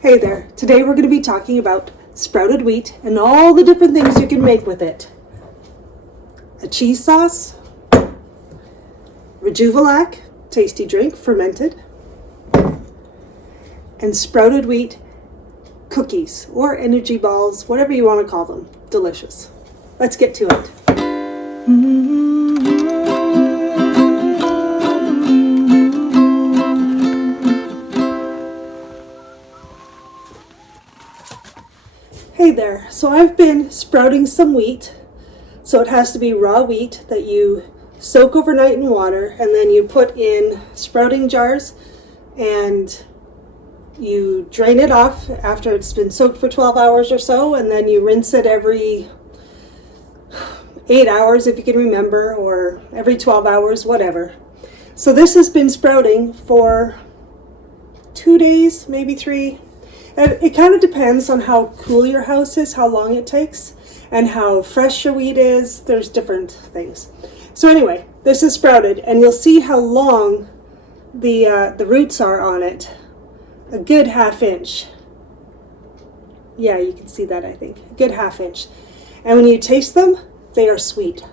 Hey there, today we're going to be talking about sprouted wheat and all the different things you can make with it. A cheese sauce, rejuvelac, tasty drink, fermented, and sprouted wheat cookies or energy balls, whatever you want to call them. Delicious. Let's get to it. Hey there, so I've been sprouting some wheat. So it has to be raw wheat that you soak overnight in water, and then you put in sprouting jars and you drain it off after it's been soaked for 12 hours or so, and then you rinse it every 8 hours if you can remember, or every 12 hours, whatever. So this has been sprouting for 2 days, maybe 3. And it kind of depends on how cool your house is, how long it takes, and how fresh your wheat is. There's different things. So anyway, this is sprouted, and you'll see how long the roots are on it. A good ½ inch. Yeah, you can see that, I think. A good ½ inch. And when you taste them, they are sweet.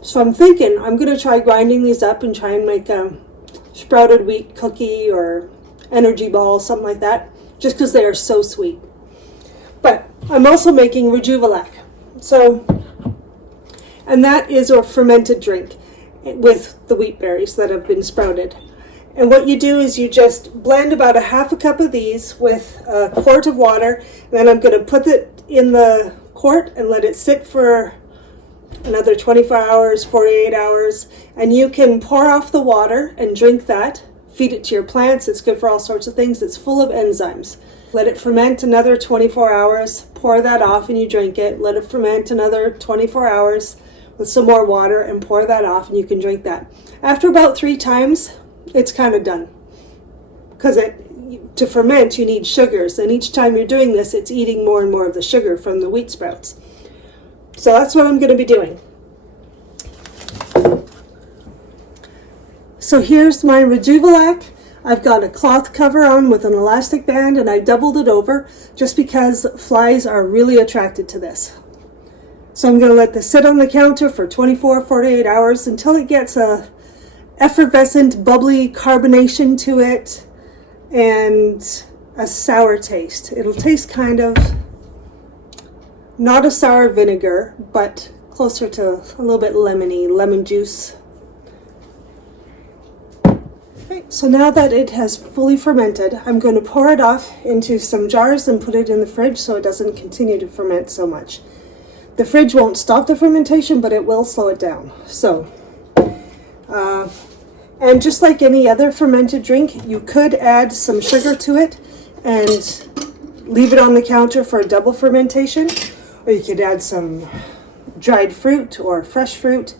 So I'm thinking I'm going to try grinding these up and try and make a sprouted wheat cookie or energy ball, something like that, just because they are so sweet. But I'm also making rejuvelac. So, and that is a fermented drink with the wheat berries that have been sprouted. And what you do is you just blend about ½ cup of these with a quart of water. And then I'm going to put it in the quart and let it sit for another 24 hours, 48 hours. And you can pour off the water and drink that. Feed it to your plants. It's good for all sorts of things. It's full of enzymes. Let it ferment another 24 hours. Pour that off and you drink it. Let it ferment another 24 hours with some more water and pour that off and you can drink that. After about 3 times, it's kind of done. Because to ferment, you need sugars. And each time you're doing this, it's eating more and more of the sugar from the wheat sprouts. So that's what I'm going to be doing. So here's my rejuvelac. I've got a cloth cover on with an elastic band, and I doubled it over just because flies are really attracted to this. So I'm going to let this sit on the counter for 24, 48 hours until it gets a effervescent, bubbly carbonation to it and a sour taste. It'll taste kind of not a sour vinegar, but closer to a little bit lemony, lemon juice. So now that it has fully fermented, I'm going to pour it off into some jars and put it in the fridge so it doesn't continue to ferment so much. The fridge won't stop the fermentation, but it will slow it down. So, and just like any other fermented drink, you could add some sugar to it and leave it on the counter for a double fermentation, or you could add some dried fruit or fresh fruit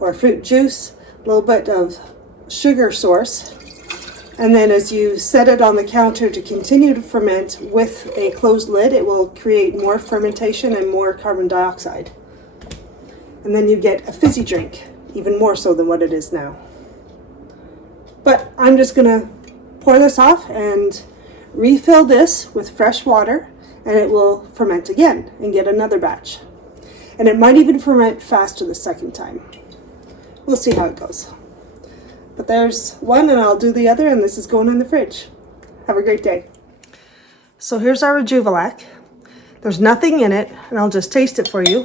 or fruit juice, a little bit of sugar source, and then as you set it on the counter to continue to ferment with a closed lid, it will create more fermentation and more carbon dioxide, and then you get a fizzy drink, even more so than what it is now. But I'm just gonna pour this off and refill this with fresh water, and it will ferment again and get another batch, and it might even ferment faster the second time. We'll see how it goes. But there's one, and I'll do the other, and this is going in the fridge. Have a great day. So here's our rejuvelac. There's nothing in it, and I'll just taste it for you.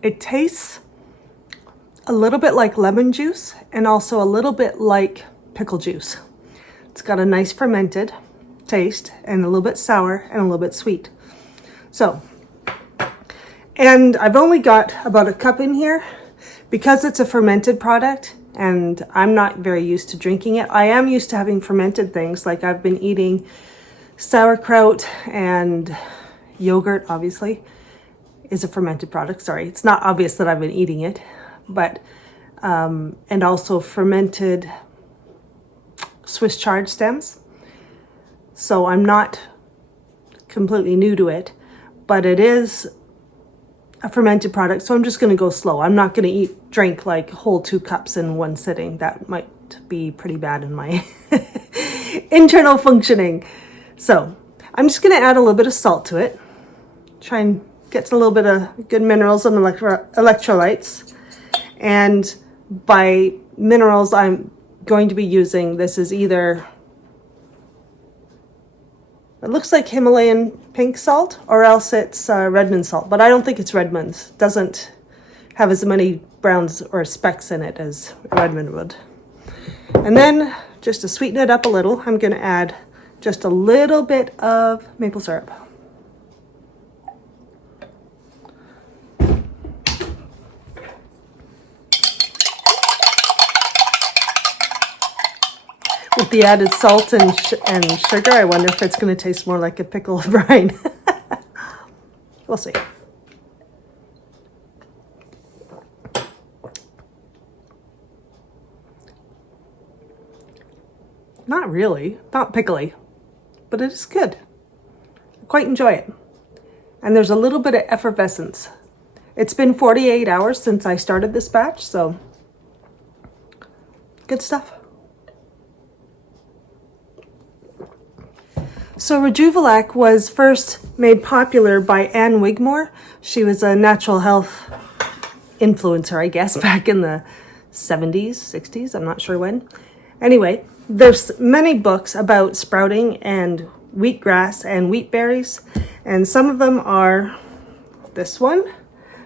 It tastes a little bit like lemon juice and also a little bit like pickle juice. It's got a nice fermented taste and a little bit sour and a little bit sweet. So, and I've only got about a cup in here because it's a fermented product and I'm not very used to drinking it. I am used to having fermented things, like I've been eating sauerkraut and yogurt, obviously, is a fermented product. Sorry, it's not obvious that I've been eating it, but, and also fermented Swiss chard stems. So I'm not completely new to it, but it is a fermented product, so I'm just going to go slow. I'm not going to eat drink like whole 2 cups in one sitting. That might be pretty bad in my internal functioning. So I'm just going to add a little bit of salt to it. Try and get a little bit of good minerals and electrolytes. And by minerals, I'm going to be using, this is either, it looks like Himalayan pink salt, or else it's Redmond salt, but I don't think it's Redmond's. It doesn't have as many browns or specks in it as Redmond would. And then, just to sweeten it up a little, I'm going to add just a little bit of maple syrup. With the added salt and sugar, I wonder if it's going to taste more like a pickle brine. We'll see. Not really, not pickly, but it is good. I quite enjoy it. And there's a little bit of effervescence. It's been 48 hours since I started this batch, so good stuff. So rejuvelac was first made popular by Anne Wigmore. She was a natural health influencer, I guess, back in the 70s, 60s, I'm not sure when. Anyway, there's many books about sprouting and wheatgrass and wheat berries, and some of them are this one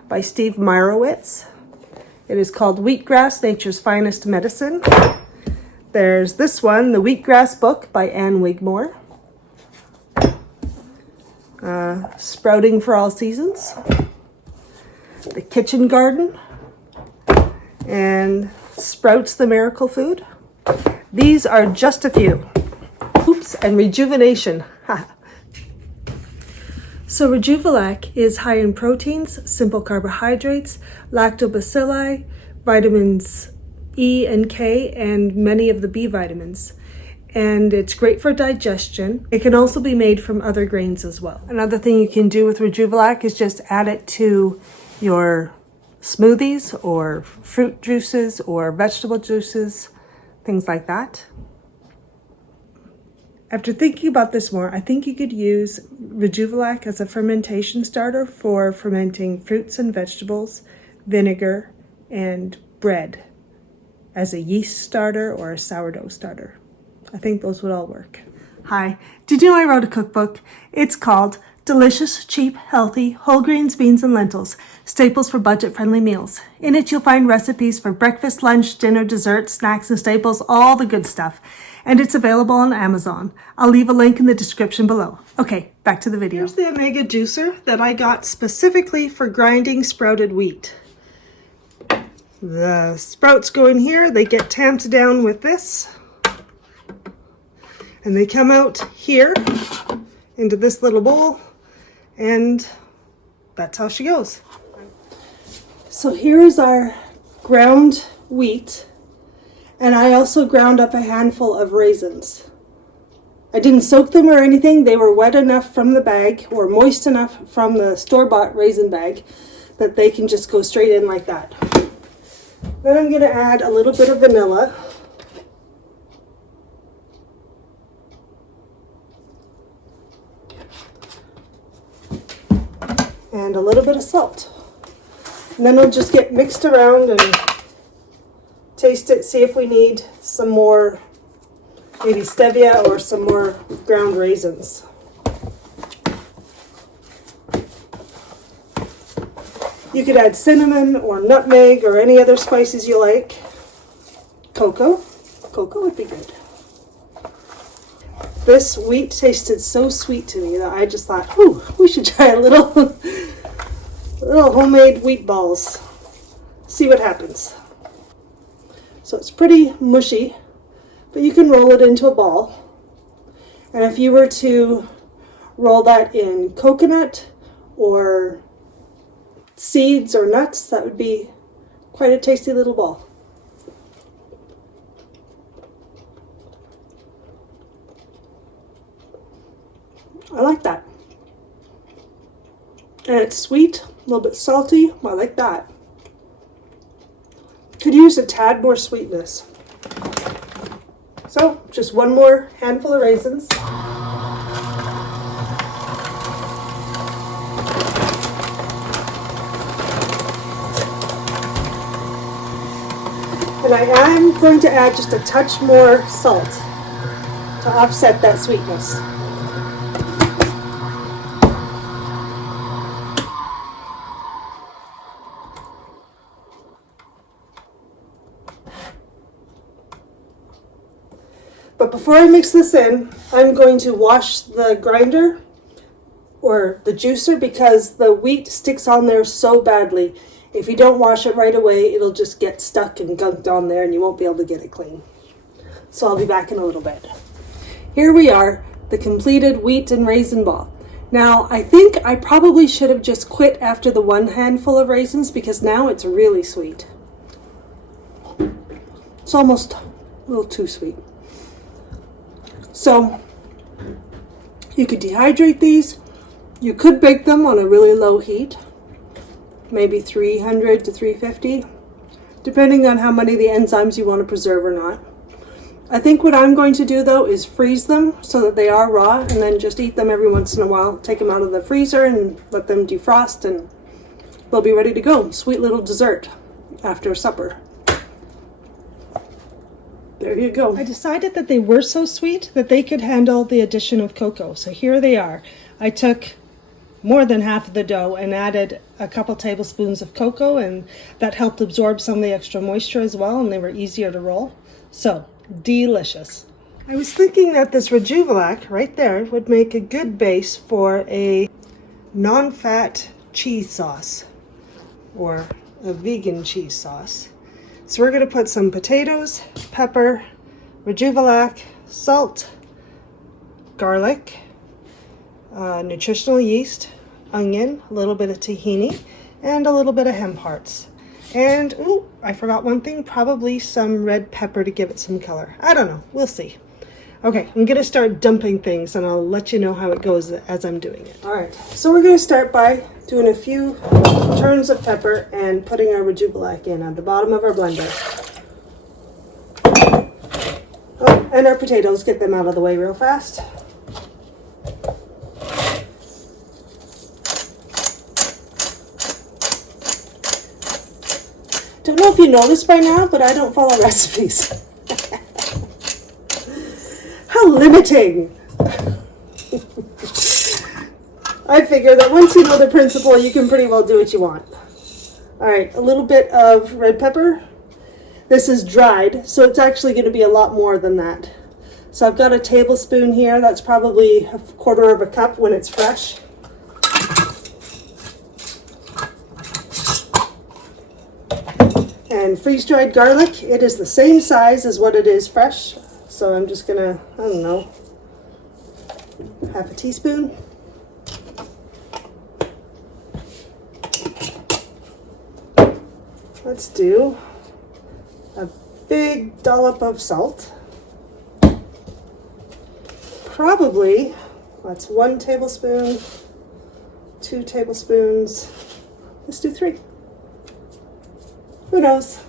by Steve Meyerowitz. It is called Wheatgrass, Nature's Finest Medicine. There's this one, the Wheatgrass book by Anne Wigmore. Sprouting for All Seasons, The Kitchen Garden, and Sprouts the Miracle Food. These are just a few. Oops, and Rejuvenation. So rejuvelac is high in proteins, simple carbohydrates, lactobacilli, vitamins E and K, and many of the B vitamins. And it's great for digestion. It can also be made from other grains as well. Another thing you can do with rejuvelac is just add it to your smoothies or fruit juices or vegetable juices, things like that. After thinking about this more, I think you could use rejuvelac as a fermentation starter for fermenting fruits and vegetables, vinegar, and bread as a yeast starter or a sourdough starter. I think those would all work. Hi, did you know I wrote a cookbook? It's called Delicious, Cheap, Healthy, Whole Grains, Beans, and Lentils, Staples for Budget-Friendly Meals. In it, you'll find recipes for breakfast, lunch, dinner, dessert, snacks, and staples, all the good stuff. And it's available on Amazon. I'll leave a link in the description below. Okay, back to the video. Here's the Omega juicer that I got specifically for grinding sprouted wheat. The sprouts go in here, they get tamped down with this. And they come out here into this little bowl, and that's how she goes. So here is our ground wheat, and I also ground up a handful of raisins. I didn't soak them or anything. They were wet enough from the bag, or moist enough from the store-bought raisin bag, that they can just go straight in like that. Then I'm going to add a little bit of vanilla. And a little bit of salt. And then we'll just get mixed around and taste it, see if we need some more, maybe stevia or some more ground raisins. You could add cinnamon or nutmeg or any other spices you like. Cocoa. Cocoa would be good. This wheat tasted so sweet to me that I just thought, ooh, we should try a little homemade wheat balls. See what happens. So it's pretty mushy, but you can roll it into a ball. And if you were to roll that in coconut or seeds or nuts, that would be quite a tasty little ball. I like that. And it's sweet, a little bit salty. I like that. Could use a tad more sweetness. So just one more handful of raisins. And I am going to add just a touch more salt to offset that sweetness. But before I mix this in, I'm going to wash the grinder or the juicer because the wheat sticks on there so badly. If you don't wash it right away, it'll just get stuck and gunked on there and you won't be able to get it clean. So I'll be back in a little bit. Here we are, the completed wheat and raisin ball. Now, I think I probably should have just quit after the one handful of raisins because now it's really sweet. It's almost a little too sweet. So you could dehydrate these. You could bake them on a really low heat, maybe 300 to 350, depending on how many of the enzymes you want to preserve or not. I think what I'm going to do though is freeze them so that they are raw and then just eat them every once in a while. Take them out of the freezer and let them defrost and they'll be ready to go. Sweet little dessert after supper. There you go. I decided that they were so sweet that they could handle the addition of cocoa. So here they are. I took more than half of the dough and added a couple tablespoons of cocoa, and that helped absorb some of the extra moisture as well, and they were easier to roll. So, delicious. I was thinking that this rejuvelac right there would make a good base for a non-fat cheese sauce or a vegan cheese sauce. So we're going to put some potatoes, pepper, rejuvelac, salt, garlic, nutritional yeast, onion, a little bit of tahini, and a little bit of hemp hearts. And, ooh, I forgot one thing, probably some red pepper to give it some color. I don't know, we'll see. Okay, I'm going to start dumping things and I'll let you know how it goes as I'm doing it. All right, so we're going to start by doing a few turns of pepper and putting our rejuvelac in at the bottom of our blender. Oh, and our potatoes, get them out of the way real fast. Don't know if you know this by now, but I don't follow recipes. How limiting! I figure that once you know the principle, you can pretty well do what you want. Alright, a little bit of red pepper. This is dried, so it's actually going to be a lot more than that. So I've got a tablespoon here. That's probably a quarter of a cup when it's fresh. And freeze-dried garlic, it is the same size as what it is fresh. So I'm just gonna, I don't know, half a teaspoon. Let's do a big dollop of salt. Probably, that's 1 tablespoon, 2 tablespoons. Let's do 3. Who knows?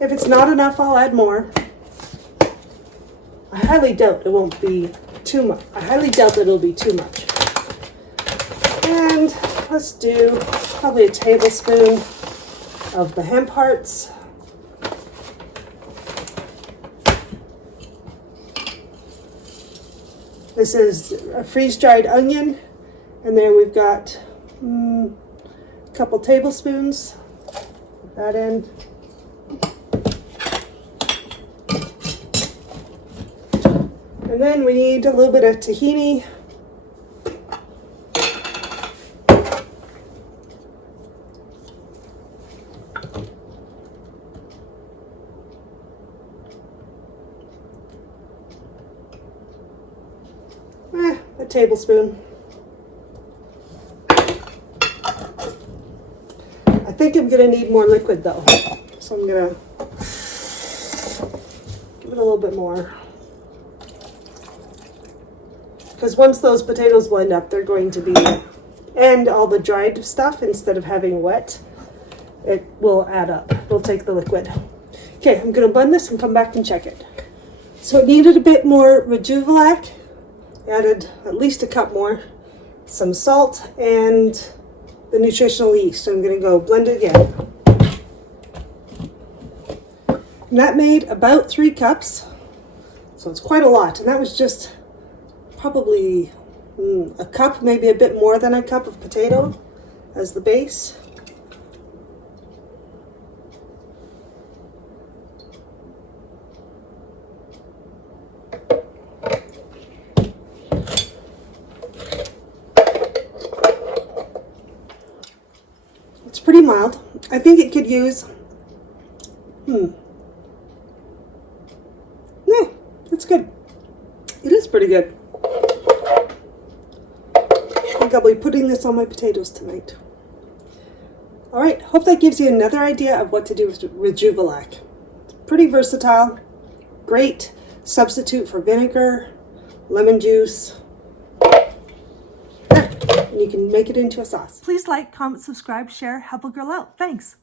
If it's not enough, I'll add more. I highly doubt it won't be too much. I highly doubt that it'll be too much. And let's do probably a tablespoon of the hemp hearts. This is a freeze-dried onion, and then we've got a couple tablespoons. Put that in. And then we need a little bit of tahini. A tablespoon. I think I'm going to need more liquid though, so I'm going to give it a little bit more. Because once those potatoes blend up, they're going to be, and all the dried stuff, instead of having wet, it will add up. we'll take the liquid. Okay, I'm going to blend this and come back and check it. So it needed a bit more rejuvelac. Added at least a cup more. Some salt and the nutritional yeast. So I'm going to go blend it again. And that made about 3 cups. So it's quite a lot. And that was just probably a cup, maybe a bit more than a cup of potato as the base. It's pretty mild. I think it could use, yeah, it's good. It is pretty good. I think I'll be putting this on my potatoes tonight. All right, hope that gives you another idea of what to do with rejuvelac. It's pretty versatile, great substitute for vinegar, lemon juice. And you can make it into a sauce. Please like, comment, subscribe, share, help a girl out. Thanks.